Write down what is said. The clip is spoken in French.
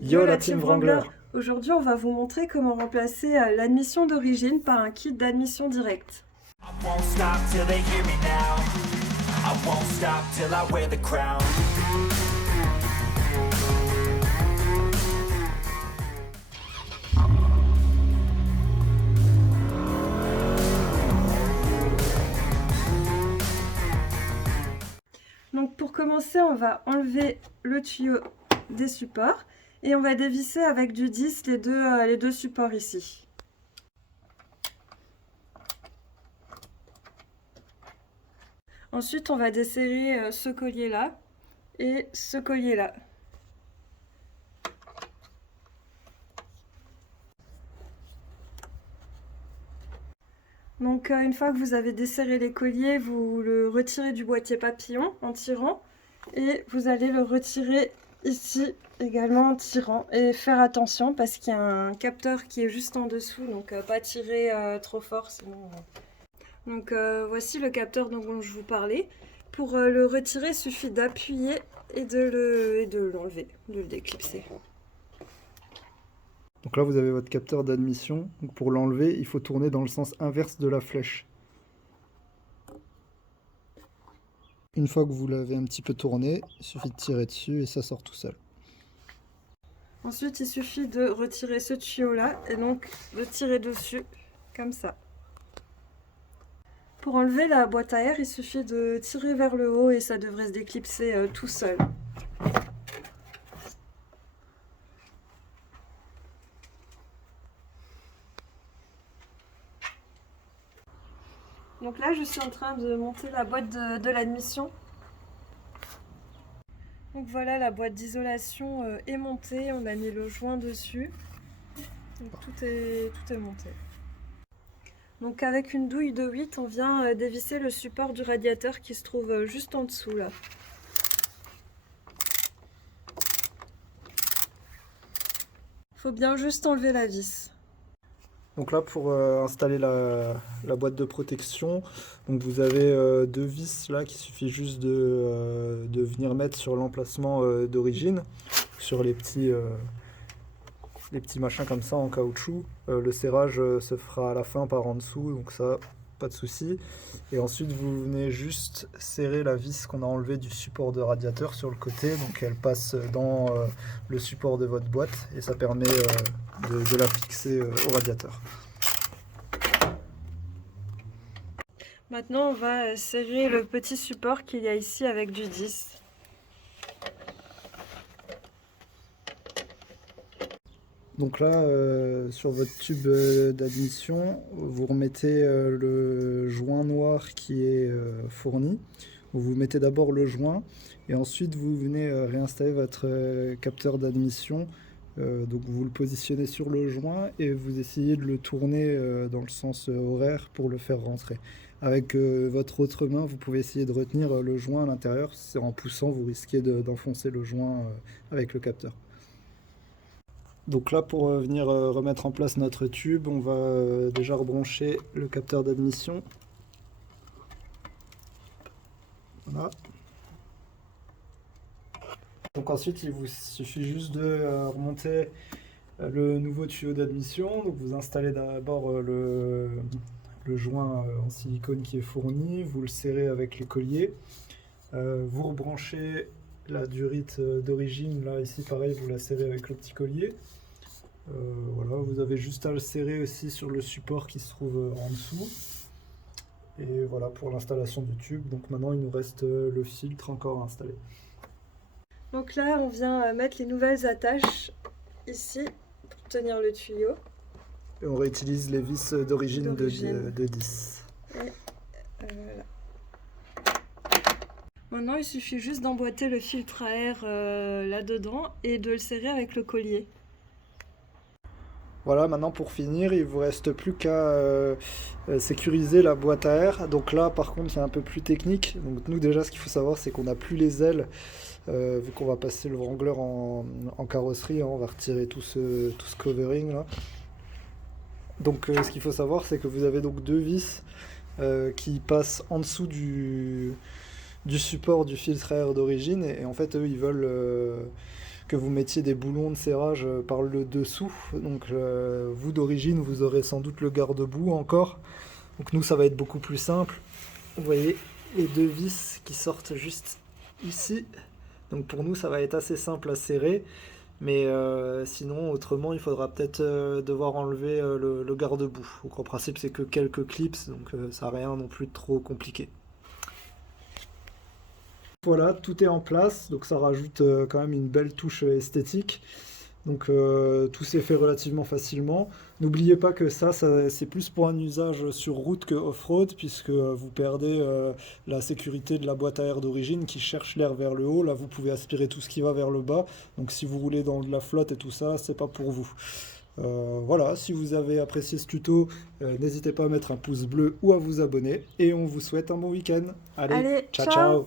Yo la team Wrangler. Aujourd'hui, on va vous montrer comment remplacer l'admission d'origine par un kit d'admission directe. I won't stop till they hear me now. I won't stop till I wear the crown. Donc pour commencer, on va enlever le tuyau des supports et on va dévisser avec du 10 les deux supports ici. Ensuite, on va desserrer ce collier-là et ce collier-là. Donc une fois que vous avez desserré les colliers, vous le retirez du boîtier papillon en tirant et vous allez le retirer ici également en tirant et faire attention parce qu'il y a un capteur qui est juste en dessous, donc pas tirer trop fort sinon... Donc voici le capteur dont je vous parlais. Pour le retirer, il suffit d'appuyer et de l'enlever, de le déclipser. Donc là, vous avez votre capteur d'admission. Donc pour l'enlever, il faut tourner dans le sens inverse de la flèche. Une fois que vous l'avez un petit peu tourné, il suffit de tirer dessus et ça sort tout seul. Ensuite, il suffit de retirer ce tuyau-là et donc de tirer dessus, comme ça. Pour enlever la boîte à air, il suffit de tirer vers le haut et ça devrait se déclipser tout seul. Donc là, je suis en train de monter la boîte de l'admission. Donc voilà, la boîte d'isolation est montée, on a mis le joint dessus. Donc tout est monté. Donc avec une douille de 8, on vient dévisser le support du radiateur qui se trouve juste en dessous là. Faut bien juste enlever la vis. Donc là, pour installer la boîte de protection, donc vous avez deux vis là qu'il suffit juste de venir mettre sur l'emplacement d'origine, sur les petits machins comme ça en caoutchouc. Le serrage se fera à la fin par en dessous, donc ça, pas de souci. Et ensuite, vous venez juste serrer la vis qu'on a enlevée du support de radiateur sur le côté, donc elle passe dans le support de votre boîte et ça permet de la fixer au radiateur. Maintenant, on va serrer le petit support qu'il y a ici avec du 10. Donc là, sur votre tube d'admission, vous remettez le joint noir qui est fourni. Vous mettez d'abord le joint et ensuite vous venez réinstaller votre capteur d'admission. Donc vous le positionnez sur le joint et vous essayez de le tourner dans le sens horaire pour le faire rentrer. Avec votre autre main, vous pouvez essayer de retenir le joint à l'intérieur. En poussant, vous risquez d'enfoncer le joint avec le capteur. Donc là, pour venir remettre en place notre tube, on va déjà rebrancher le capteur d'admission. Voilà. Donc ensuite, il vous suffit juste de remonter le nouveau tuyau d'admission. Donc vous installez d'abord le joint en silicone qui est fourni, vous le serrez avec les colliers. Vous rebranchez la durite d'origine, là ici pareil, vous la serrez avec le petit collier. Voilà, vous avez juste à le serrer aussi sur le support qui se trouve en dessous. Et voilà pour l'installation du tube. Donc maintenant il nous reste le filtre encore à installer. Donc là, on vient mettre les nouvelles attaches ici pour tenir le tuyau. Et on réutilise les vis d'origine de 10. Et voilà. Maintenant, il suffit juste d'emboîter le filtre à air là-dedans et de le serrer avec le collier. Voilà, maintenant pour finir, il vous reste plus qu'à sécuriser la boîte à air. Donc là, par contre, c'est un peu plus technique. Donc nous, déjà, ce qu'il faut savoir, c'est qu'on n'a plus les ailes. Vu qu'on va passer le Wrangler en carrosserie, hein, on va retirer tout ce covering là. Donc ce qu'il faut savoir, c'est que vous avez donc deux vis qui passent en dessous du support du filtre à air d'origine. Et en fait, eux, ils veulent que vous mettiez des boulons de serrage par le dessous. Donc vous d'origine, vous aurez sans doute le garde-boue encore. Donc nous, ça va être beaucoup plus simple. Vous voyez les deux vis qui sortent juste ici. Donc pour nous, ça va être assez simple à serrer. Mais sinon, autrement, il faudra peut-être devoir enlever le garde-boue. Donc en principe, c'est que quelques clips, donc ça n'a rien non plus de trop compliqué. Voilà, tout est en place, donc ça rajoute quand même une belle touche esthétique. Donc tout s'est fait relativement facilement. N'oubliez pas que ça c'est plus pour un usage sur route que off-road, puisque vous perdez la sécurité de la boîte à air d'origine qui cherche l'air vers le haut. Là, vous pouvez aspirer tout ce qui va vers le bas. Donc si vous roulez dans de la flotte et tout ça, c'est pas pour vous. Voilà, si vous avez apprécié ce tuto, n'hésitez pas à mettre un pouce bleu ou à vous abonner. Et on vous souhaite un bon week-end. Allez, Allez, ciao ciao! ciao!